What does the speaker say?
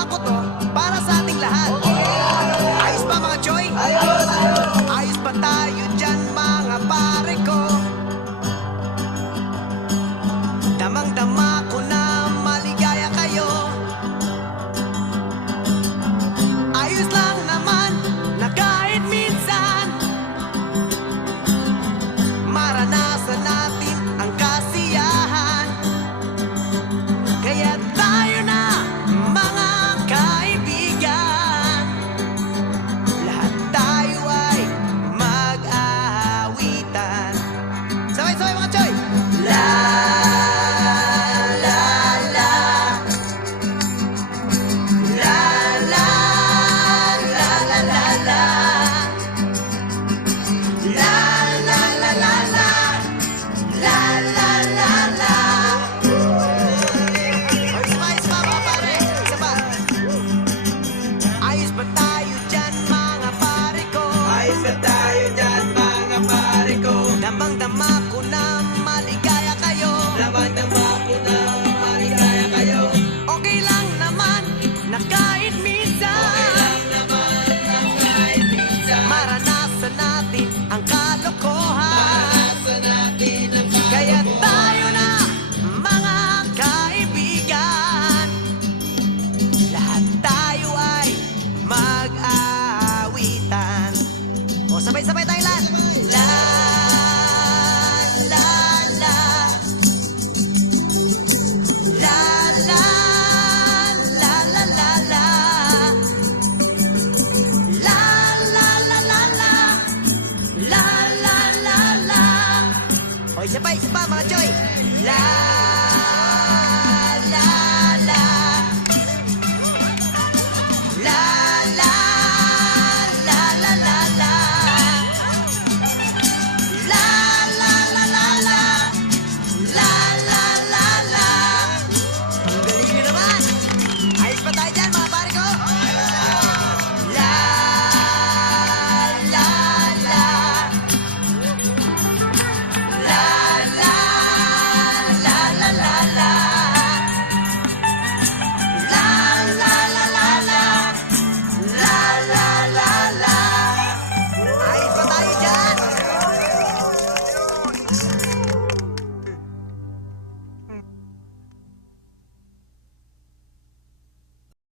Ginawa ko to para sa ating lahat. Ayos ba mga Choy? Ayos ba tayo dyan mga pare ko? Damang-dama ko na maligaya kayo. Ayos lang naman na kahit minsan maranasan natin ang kasiyahan. Kaya tayo na mga kaibigan, lahat tayo ay mag-aawitan. Sabay-sabay mga Choy! La la la la la la la la la la la la la la la la la la. Ayos pa mga pare, isa pa. Ayos ba tayo dyan mga pare ko? Ayos ba tayo dyan mga pare ko? Damang-dama ko na maligaya kayo. Damang-dama ko na maligaya kayo. Okay lang naman na kahit minsan maranasan natin ang kalokohan. Kaya tayo na mga kaibigan, lahat tayo ay mag-aawitan. O sabay-sabay tayo lahat. La la la la la la la la la la la la la la la la la la. O isa pa mga Choy. La